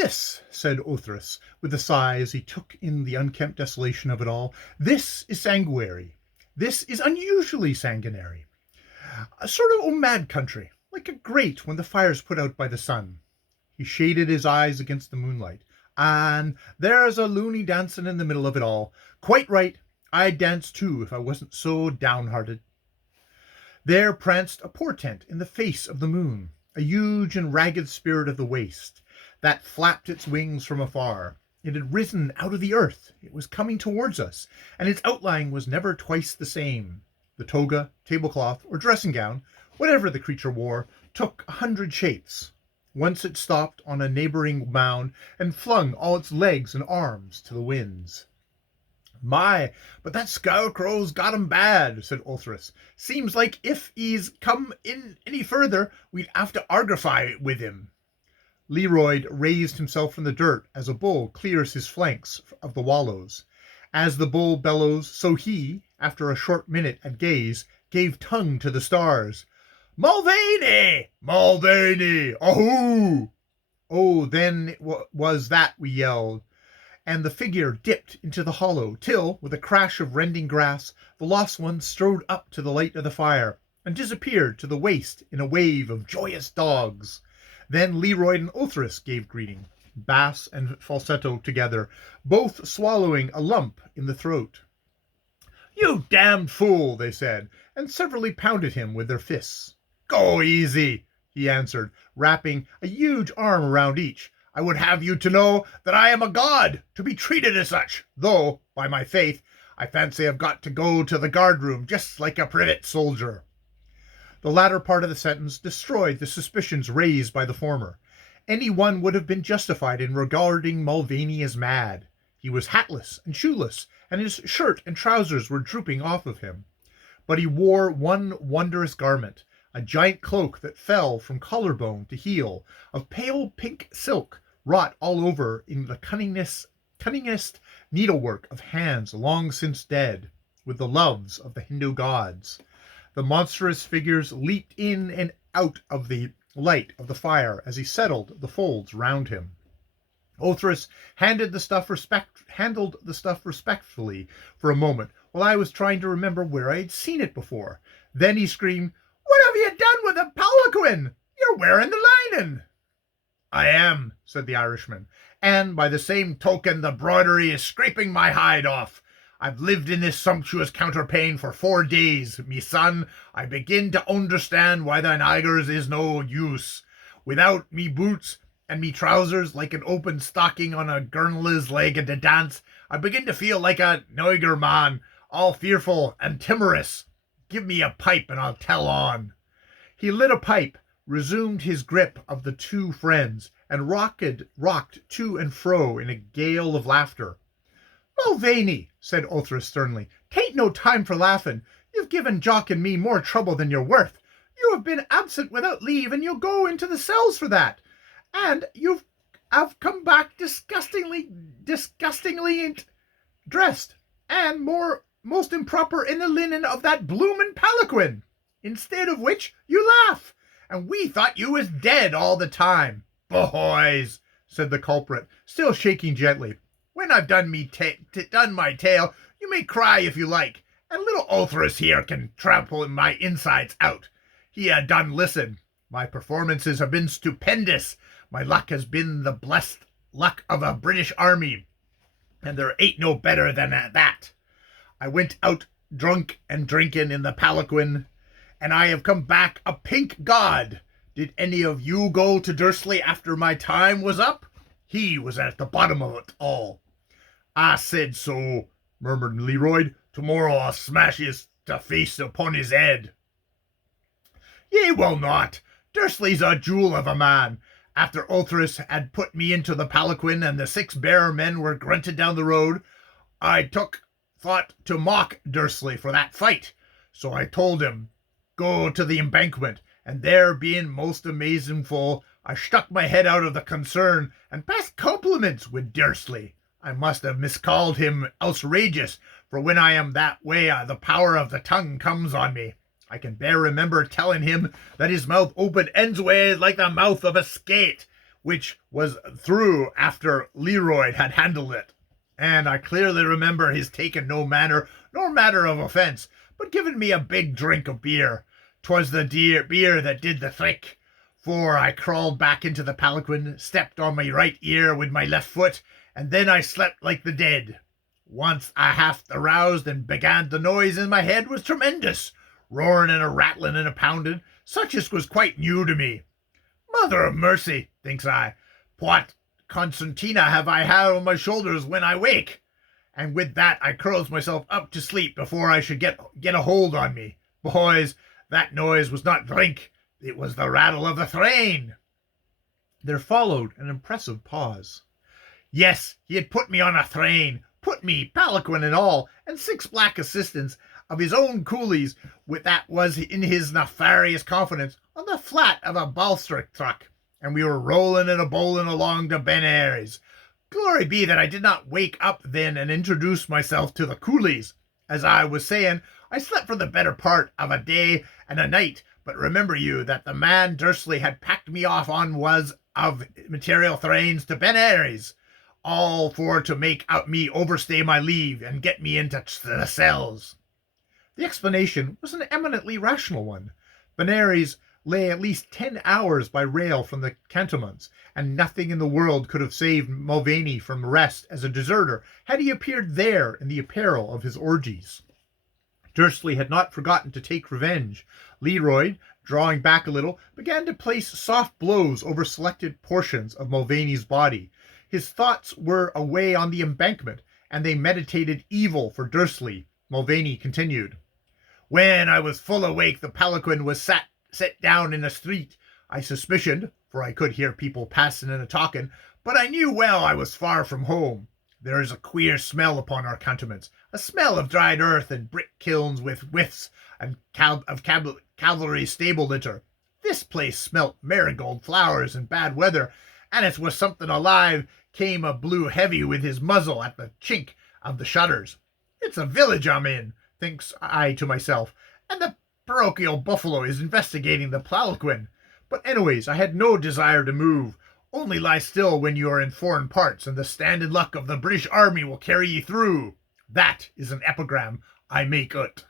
"This," said Othrys, with a sigh as he took in the unkempt desolation of it all, "this is sanguinary. This is unusually sanguinary. A sort of mad country, like a grate when the fire's put out by the sun." He shaded his eyes against the moonlight. "And there's a loony dancing in the middle of it all. Quite right. I'd dance too if I wasn't so downhearted." There pranced a portent in the face of the moon, a huge and ragged spirit of the waste, that flapped its wings from afar. It had risen out of the earth. It was coming towards us, and its outline was never twice the same. The toga, tablecloth, or dressing gown, whatever the creature wore, took 100 shapes. Once it stopped on a neighboring mound and flung all its legs and arms to the winds. "My, but that scarecrow's got 'em bad," said Othrys. "Seems like if he's come in any further, we'd have to argify with him." Leroyd raised himself from the dirt as a bull clears his flanks of the wallows. As the bull bellows, so he, after a short minute at gaze, gave tongue to the stars. "Mlvny! Mlvny! Ahoo!" "Oh, then it was that," we yelled, and the figure dipped into the hollow, till, with a crash of rending grass, the lost one strode up to the light of the fire, and disappeared to the waste in a wave of joyous dogs. Then Leroyd and Othrys gave greeting, bass and falsetto together, both swallowing a lump in the throat. "You damned fool," they said, and severally pounded him with their fists. "Go easy," he answered, wrapping a huge arm around each. "I would have you to know that I am a god, to be treated as such, though, by my faith, I fancy I've got to go to the guard-room just like a privet soldier." The latter part of the sentence destroyed the suspicions raised by the former. Any one would have been justified in regarding Mlvny as mad. He was hatless and shoeless, and his shirt and trousers were drooping off of him. But he wore one wondrous garment, a giant cloak that fell from collarbone to heel, of pale pink silk, wrought all over in the cunningest needlework of hands long since dead, with the loves of the Hindu gods. The monstrous figures leaped in and out of the light of the fire as he settled the folds round him. Othrys handled the stuff respectfully for a moment, while I was trying to remember where I had seen it before. Then he screamed, "What have you done with the palanquin? You're wearing the linen." "I am," said the Irishman, "and by the same token the broidery is scraping my hide off. I've lived in this sumptuous counterpane for 4 days. Me son, I begin to understand why thine igers is no use. Without me boots and me trousers, like an open stocking on a girl's leg at a dance, I begin to feel like a niger man, all fearful and timorous. Give me a pipe and I'll tell on." He lit a pipe, resumed his grip of the two friends, and rocked to and fro in a gale of laughter. "Mlvny," said Othrys sternly, "'tain't no time for laughing. You've given Jock and me more trouble than you're worth. You have been absent without leave, and you'll go into the cells for that. And have come back disgustingly dressed, and most improper in the linen of that bloomin' palanquin. Instead of which you laugh, and we thought you was dead all the time." "Boys," said the culprit, still shaking gently, "when I've done my tale, you may cry if you like, and little Othrys here can trample my insides out. He done listen. My performances have been stupendous. My luck has been the blessed luck of a British army, and there ain't no better than that. I went out drunk and drinking in the palanquin, and I have come back a pink god. Did any of you go to Dursley after my time was up? He was at the bottom of it all." "I said so," murmured Leroyd. "Tomorrow I'll smash his face upon his head." "Ye will not. Dursley's a jewel of a man. After Othrys had put me into the palanquin and the 6 bearer men were grunted down the road, I took thought to mock Dursley for that fight. So I told him, go to the embankment, and there being most amazing full, I stuck my head out of the concern and passed compliments with Dursley. I must have miscalled him outrageous, for when I am that way the power of the tongue comes on me. I can bear remember telling him that his mouth opened endways like the mouth of a skate, which was through after Leroyd had handled it. And I clearly remember his taking no manner nor matter of offence, but giving me a big drink of beer. 'Twas the beer that did the trick, for I crawled back into the palanquin, stepped on my right ear with my left foot, and then I slept like the dead. Once I half aroused and began, the noise in my head was tremendous, roaring and a rattling and a pounding, such as was quite new to me. Mother of mercy, thinks I, what concertina have I had on my shoulders when I wake? And with that I curls myself up to sleep before I should get a hold on me. Boys, that noise was not drink, it was the rattle of the train. There followed an impressive pause. Yes, he had put me on a train, put me, palanquin and all, and 6 black assistants of his own coolies, with that was in his nefarious confidence, on the flat of a balstrick truck, and we were rolling and a-bowling along to Ben Ayres. Glory be that I did not wake up then and introduce myself to the coolies. As I was saying, I slept for the better part of a day and a night, but remember you that the man Dursley had packed me off on was of material trains to Ben Ayres, all for to make out me overstay my leave and get me into the cells. The explanation was an eminently rational one. Ben Ayres lay at least 10 hours by rail from the cantonments, and nothing in the world could have saved Mlvny from arrest as a deserter had he appeared there in the apparel of his orgies. Dursley had not forgotten to take revenge. Leroyd, drawing back a little, began to place soft blows over selected portions of Mlvny's body. His thoughts were away on the embankment, and they meditated evil for Dursley. Mlvny continued. When I was full awake, the palanquin was set down in a street. I suspicioned, for I could hear people passing and a-talking, but I knew well I was far from home. There is a queer smell upon our cantonments, a smell of dried earth and brick kilns with whiffs of cavalry stable litter. This place smelt marigold flowers and bad weather, and it was something alive came a blew heavy with his muzzle at the chink of the shutters. It's a village I'm in, thinks I to myself, and the parochial buffalo is investigating the palanquin. But anyways, I had no desire to move. Only lie still when you are in foreign parts, and the standing luck of the British Army will carry ye through. That is an epigram I make ut.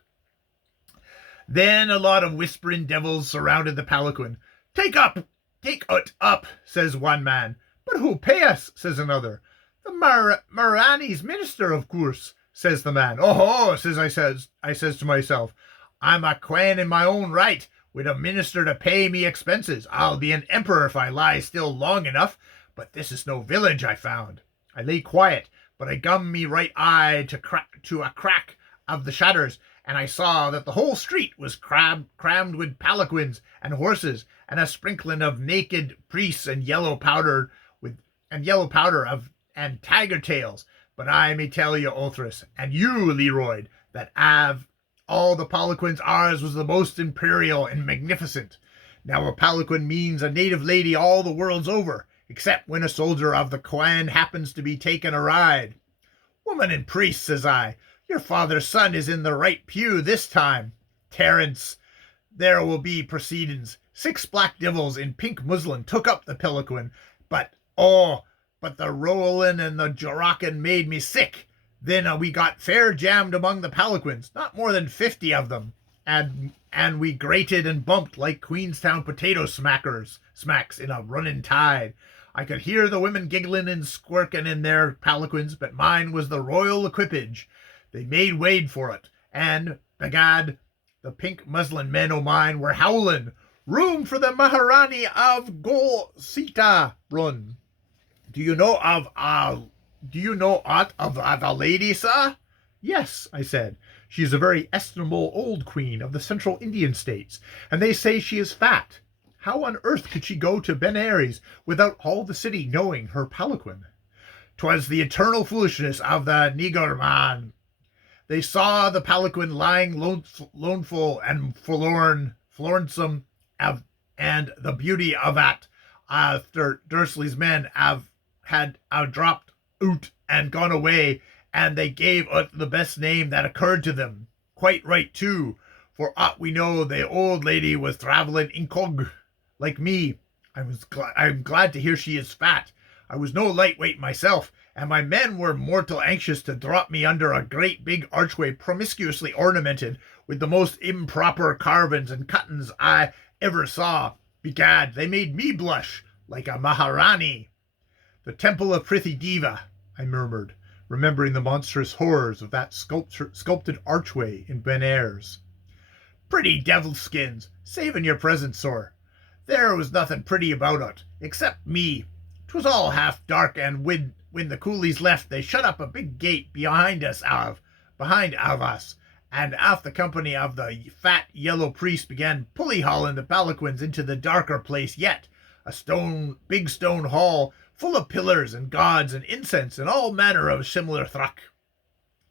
Then a lot of whispering devils surrounded the palanquin. Take ut up, says one man. But who'll pay us, says another. The Mlvny's minister, of course, says the man. Oh, I says to myself, I'm a queen in my own right, with a minister to pay me expenses. I'll be an emperor if I lie still long enough, but this is no village, I found. I lay quiet, but I gummed me right eye to a crack of the shutters, and I saw that the whole street was crammed with palanquins and horses, and a sprinkling of naked priests and yellow powder and tiger tails. But I may tell you, Othris, and you, Leroyd, that all the palanquins ours was the most imperial and magnificent. Now a palanquin means a native lady all the world's over, except when a soldier of the Queen happens to be taking a ride. Woman and priest, says I, your father's son is in the right pew this time. Terence, there will be proceedings. 6 black devils in pink muslin took up the palanquin, but the rolling and the jarrocking made me sick. Then we got fair jammed among the palanquins, not more than 50 of them, and we grated and bumped like Queenstown potato smacks in a running tide. I could hear the women giggling and squirking in their palanquins, but mine was the royal equipage. They made wade for it, and, begad, the pink muslin men o' mine were howling, room for the Maharani of Golsita run. Do you know aught of a lady, sir? Yes, I said. She is a very estimable old queen of the Central Indian States, and they say she is fat. How on earth could she go to Ben Ayres without all the city knowing her palanquin? 'Twas the eternal foolishness of the nigger man. They saw the palanquin lying loneful and forlornsome, and the beauty of it, after Dursley's men had dropped out and gone away, and they gave it the best name that occurred to them. Quite right, too. For aught we know, the old lady was travelling incog. Like me, I'm glad to hear she is fat. I was no lightweight myself, and my men were mortal anxious to drop me under a great big archway promiscuously ornamented with the most improper carvings and cuttings I ever saw. Begad, they made me blush like a Maharani. The temple of Prithi Deva, I murmured, remembering the monstrous horrors of that sculpted archway in Benares. Pretty devil skins, saving your presence, sir. There was nothing pretty about it, except me. 'Twas all half dark, and when the coolies left, they shut up a big gate behind us, and half the company of the fat yellow priest began pulley-hauling the palanquins into the darker place yet, big stone hall full of pillars and gods and incense and all manner of similar thruck.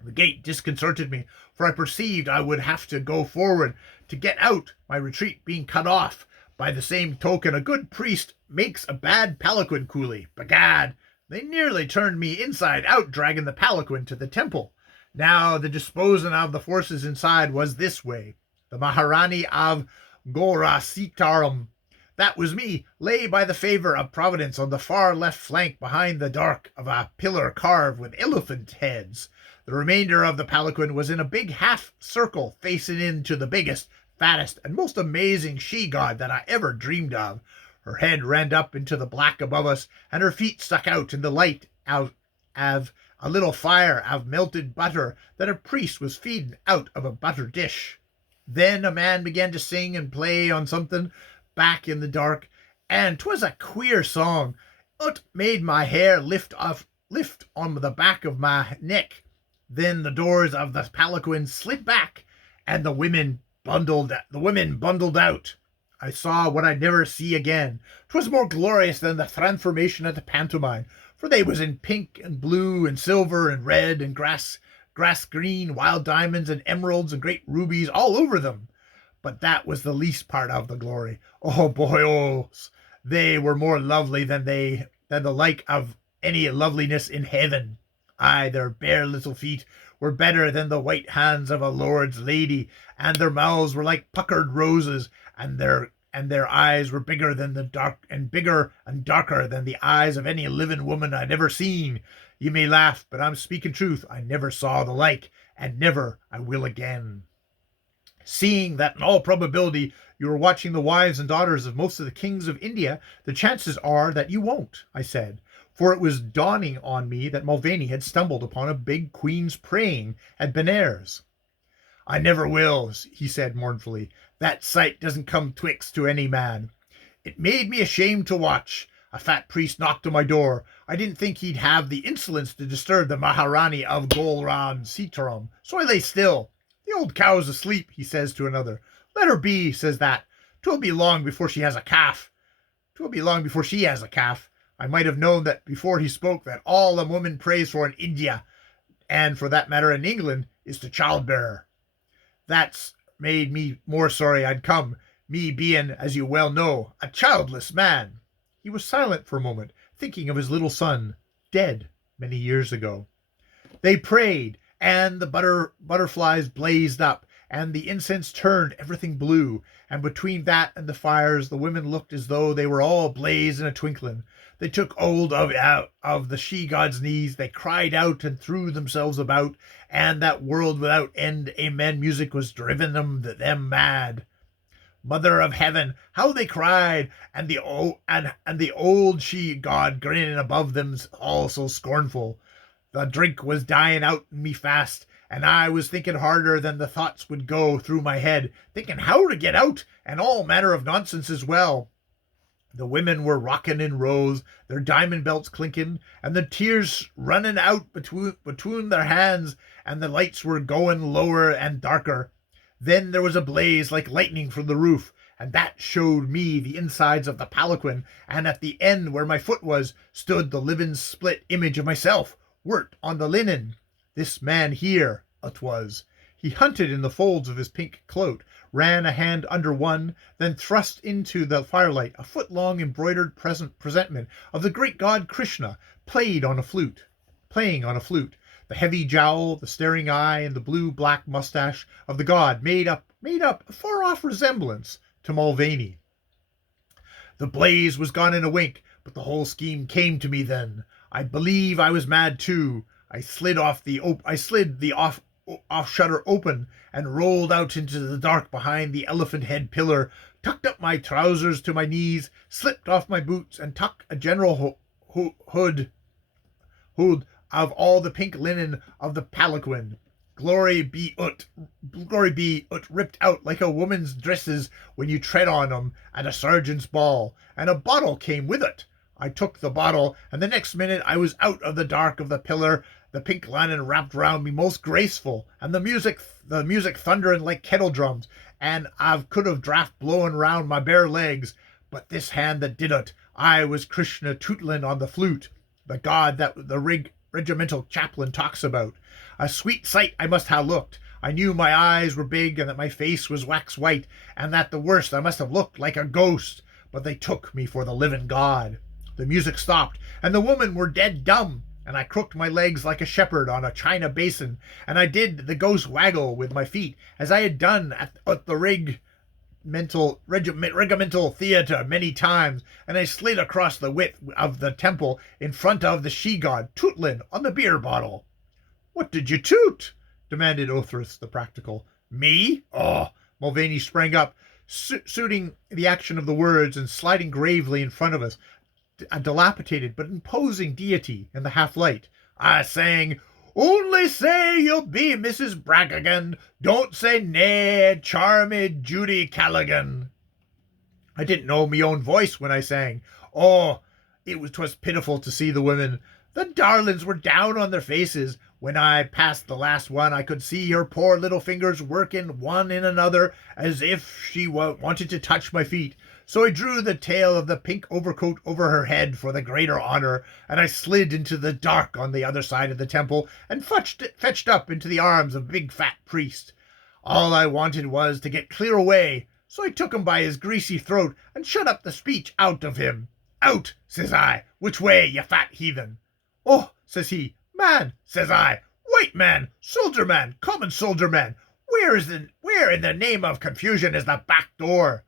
The gate disconcerted me, for I perceived I would have to go forward to get out, my retreat being cut off. By the same token, a good priest makes a bad palanquin coolie. Begad, they nearly turned me inside out, dragging the palanquin to the temple. Now, the disposing of the forces inside was this way. The Maharani of Gaurasitaram, that was me, lay by the favor of Providence on the far left flank behind the dark of a pillar carved with elephant heads. The remainder of the palanquin was in a big half circle facing into the biggest, fattest, and most amazing she-god that I ever dreamed of. Her head ran up into the black above us, and her feet stuck out in the light of a little fire of melted butter that a priest was feeding out of a butter dish. Then a man began to sing and play on something back in the dark, and 'twas a queer song. It made my hair lift on the back of my neck. Then the doors of the palanquin slid back, and the women bundled out. I saw what I'd never see again. 'Twas more glorious than the transformation at the pantomime, for they was in pink and blue and silver and red and grass green, wild diamonds and emeralds and great rubies all over them. But that was the least part of the glory. Oh, boys, they were more lovely than the like of any loveliness in heaven. Aye, their bare little feet were better than the white hands of a lord's lady, and their mouths were like puckered roses, and their eyes were bigger and darker than the eyes of any living woman I'd ever seen. You may laugh, but I'm speaking truth. I never saw the like, and never I will again. Seeing that in all probability you are watching the wives and daughters of most of the kings of India, the chances are that you won't, I said, for it was dawning on me that Mlvny had stumbled upon a big queen's praying at Benares. I never will, he said mournfully. That sight doesn't come twixt to any man. It made me ashamed to watch. A fat priest knocked on my door. I didn't think he'd have the insolence to disturb the Maharani of Golran Sitaram, so I lay still. The old cow's asleep, he says to another. Let her be, says that. 'Twill be long before she has a calf. I might have known that before he spoke that all a woman prays for in India, and for that matter in England, is to childbear. That's made me more sorry I'd come, me being, as you well know, a childless man. He was silent for a moment, thinking of his little son, dead many years ago. They prayed, and the butterflies blazed up, and the incense turned everything blue, and between that and the fires the women looked as though they were all ablaze in a twinkling. They took hold of the she-god's knees, they cried out and threw themselves about, and that world without end amen music was driven them mad. Mother of heaven, how they cried, and the old she-god grinning above them all so scornful. The drink was dying out in me fast, and I was thinking harder than the thoughts would go through my head, thinking how to get out, and all manner of nonsense as well. The women were rocking in rows, their diamond belts clinking, and the tears running out between their hands, and the lights were going lower and darker. Then there was a blaze like lightning from the roof, and that showed me the insides of the palanquin, and at the end where my foot was stood the living split image of myself, worked on the linen. This man here, it was. He hunted in the folds of his pink cloak, ran a hand under one, then thrust into the firelight a foot-long embroidered presentment of the great god Krshn playing on a flute. The heavy jowl, the staring eye, and the blue-black mustache of the god made up a far-off resemblance to Mlvny. The blaze was gone in a wink, but the whole scheme came to me then. I believe I was mad too. I slid the off shutter open and rolled out into the dark behind the elephant head pillar, tucked up my trousers to my knees, slipped off my boots, and tucked a general hood of all the pink linen of the palanquin. Glory be ut, ripped out like a woman's dresses when you tread on 'em at a sergeant's ball, and a bottle came with it. I took the bottle, and the next minute I was out of the dark of the pillar, the pink linen wrapped round me most graceful, and the music thundering like kettle drums, and I could have draft blowing round my bare legs, but this hand that did it, I was Krshn tootling on the flute, the god that the regimental chaplain talks about. A sweet sight I must have looked. I knew my eyes were big, and that my face was wax white, and that the worst I must have looked like a ghost, but they took me for the living god. The music stopped, and the women were dead dumb, and I crooked my legs like a shepherd on a china basin, and I did the ghost waggle with my feet, as I had done at the regimental theatre many times, and I slid across the width of the temple in front of the she-god, tootling on the beer bottle. "What did you toot?" demanded Othris the practical. "Me? Oh!" Mlvny sprang up, suiting the action of the words and sliding gravely in front of us, a dilapidated but imposing deity in the half-light. I sang, "Only say you'll be Mrs. Braggagan, don't say nay, charming Judy Callaghan." I didn't know me own voice when I sang. Oh, 'twas pitiful to see the women. The darlings were down on their faces. When I passed the last one, I could see her poor little fingers working one in another as if she wanted to touch my feet. So I drew the tail of the pink overcoat over her head for the greater honor, and I slid into the dark on the other side of the temple and fetched up into the arms of a big fat priest. All I wanted was to get clear away, so I took him by his greasy throat and shut up the speech out of him. "Out," says I, "which way, you fat heathen?" "Oh," says he, "man," says I, "white man, soldier man, common soldier man, where in the name of confusion is the back door?"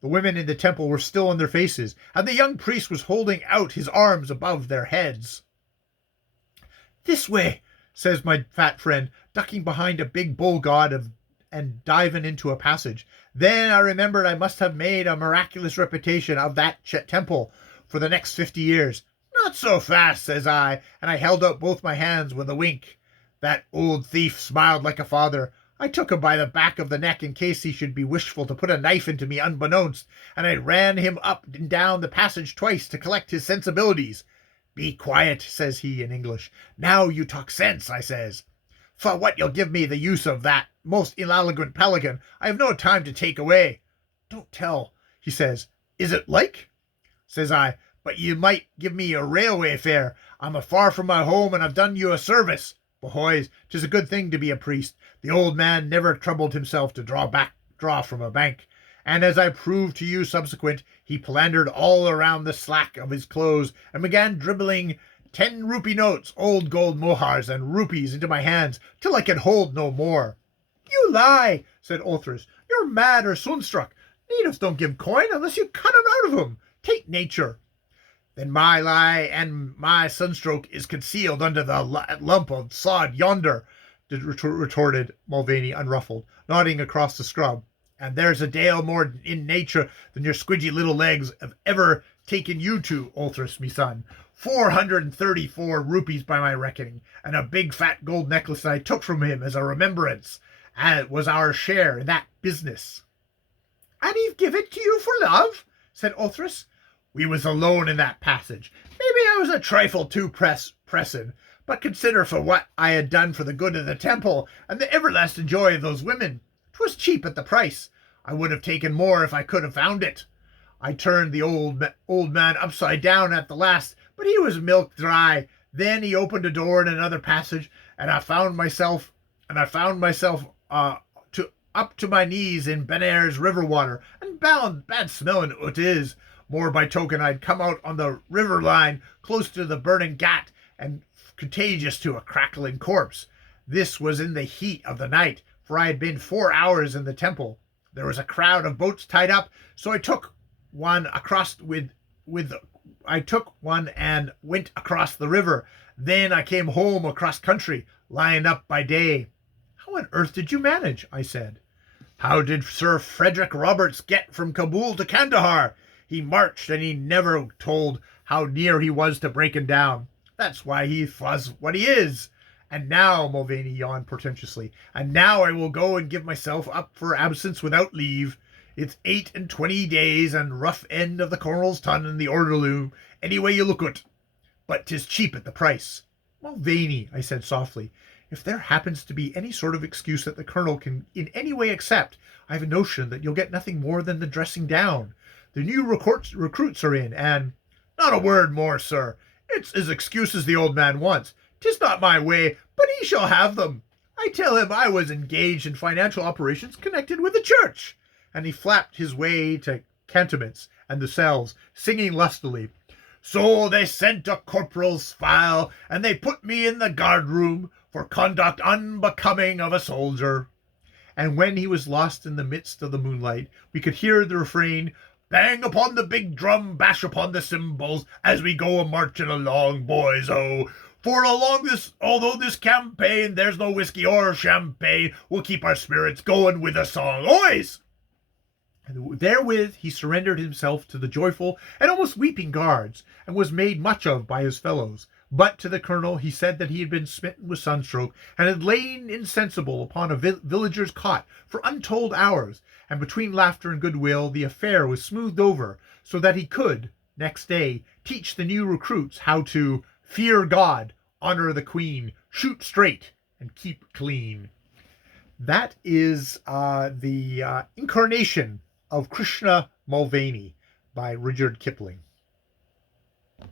The women in the temple were still on their faces, and the young priest was holding out his arms above their heads. "This way," says my fat friend, ducking behind a big bull god and diving into a passage. Then I remembered I must have made a miraculous reputation of that temple for the next 50 years. "Not so fast," says I, and I held out both my hands with a wink. That old thief smiled like a father. I took him by the back of the neck in case he should be wishful to put a knife into me unbeknownst, and I ran him up and down the passage twice to collect his sensibilities. "Be quiet," says he in English. "Now you talk sense," I says. "For what you'll give me the use of that most inelegant pelican, I have no time to take away." "Don't tell," he says. "Is it like?" Says I, "But you might give me a railway fare. I'm afar from my home, and I've done you a service. Boys, 'tis a good thing to be a priest. The old man never troubled himself to draw from a bank, and as I proved to you subsequent, he philandered all around the slack of his clothes and began dribbling 10-rupee notes, old gold mohars, and rupees into my hands till I could hold no more." "You lie," said Othris. "You're mad or sunstruck. Natives don't give coin unless you cut 'em out of 'em. Take nature." "Then my lie and my sunstroke is concealed under the lump of sod yonder," retorted Mlvny, unruffled, nodding across the scrub. "And there's a dale more in nature than your squidgy little legs have ever taken you to, Othris, me son. 434 rupees by my reckoning, and a big fat gold necklace I took from him as a remembrance, and it was our share in that business." "And he've give it to you for love?" said Othris. "We was alone in that passage. Maybe I was a trifle too pressin', but consider for what I had done for the good of the temple and the everlasting joy of those women. 'Twas cheap at the price. I would have taken more if I could have found it. I turned the old man upside down at the last, but he was milk dry. Then he opened a door in another passage, and I found myself up to my knees in Benair's river water, and bad smelling it is. More by token I'd come out on the river line, close to the burning ghat, and contagious to a crackling corpse. This was in the heat of the night, for I had been 4 hours in the temple. There was a crowd of boats tied up, so I took one across with I took one and went across the river. Then I came home across country, lying up by day." "How on earth did you manage?" I said. "How did Sir Frederick Roberts get from Kabul to Kandahar? He marched, and he never told how near he was to breaking down. That's why he was what he is. And now," Mulvaney yawned portentously, "and now I will go and give myself up for absence without leave. It's 28 days, and rough end of the Colonel's ton in the orderloom, any way you look at. But 'tis cheap at the price." "Mulvaney," I said softly, "if there happens to be any sort of excuse that the Colonel can in any way accept, I've a notion that you'll get nothing more than the dressing down. The new recruits are in, and—" "Not a word more, sir. It's as excuse as the old man wants. 'Tis not my way, but he shall have them. I tell him I was engaged in financial operations connected with the church." And he flapped his way to cantonments and the cells, singing lustily, "So they sent a corporal's file, and they put me in the guard-room for conduct unbecoming of a soldier." And when he was lost in the midst of the moonlight, we could hear the refrain, "Bang upon the big drum, bash upon the cymbals, as we go a-marching along, boys, oh! For although this campaign, there's no whiskey or champagne, we'll keep our spirits going with a song, boys!" And therewith he surrendered himself to the joyful and almost weeping guards, and was made much of by his fellows. But to the Colonel he said that he had been smitten with sunstroke, and had lain insensible upon a villager's cot for untold hours, and between laughter and goodwill the affair was smoothed over, so that he could, next day, teach the new recruits how to fear God, honor the Queen, shoot straight, and keep clean. That is the incarnation of Krishna Mlvny by Rudyard Kipling.